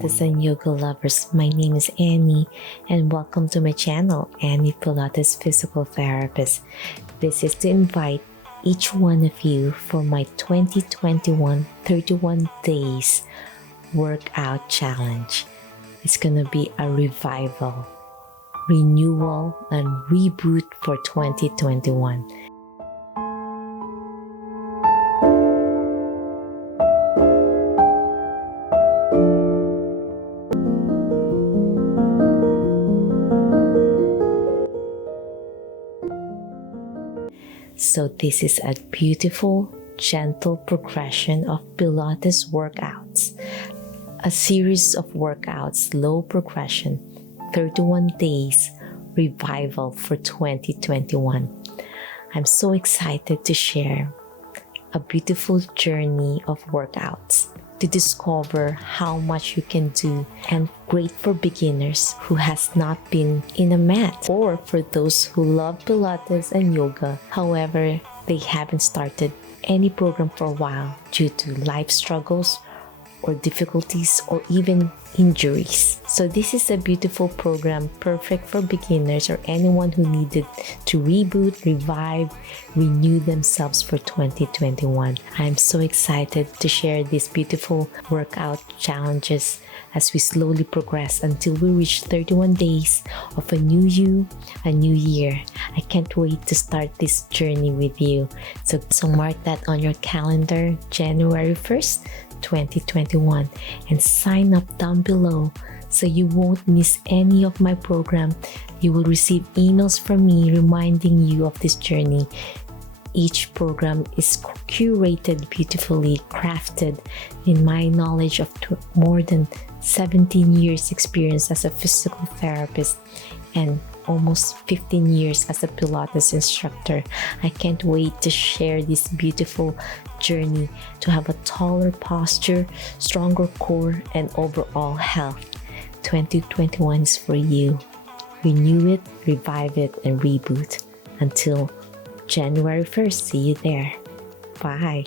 Pilates and yoga lovers. My name is Annie and welcome to my channel, Annie Pilates Physical Therapist. This is to invite each one of you for my 2021 31 days workout challenge. It's gonna be a revival, renewal, and reboot for 2021. So this is a beautiful, gentle progression of Pilates workouts. A series of workouts, slow progression, 31 days, revival for 2021. I'm so excited to share a beautiful journey of workouts to discover how much you can do, and great for beginners who has not been in a mat, or for those who love Pilates and yoga, however, they haven't started any program for a while due to life struggles or difficulties or even injuries. So this is a beautiful program, perfect for beginners or anyone who needed to reboot, revive, renew themselves for 2021. I'm so excited to share these beautiful workout challenges as we slowly progress until we reach 31 days of a new you, a new year. I can't wait to start this journey with you. So mark that on your calendar, January 1st, 2021, and sign up down below so you won't miss any of my program. You will receive emails from me reminding you of this journey. Each program is curated, beautifully crafted in my knowledge of more than 17 years experience as a physical therapist and almost 15 years as a Pilates instructor. I can't wait to share this beautiful journey to have a taller posture, stronger core, and overall health. 2021 is for you. Renew it, revive it, and reboot. Until January 1st, see you there. Bye.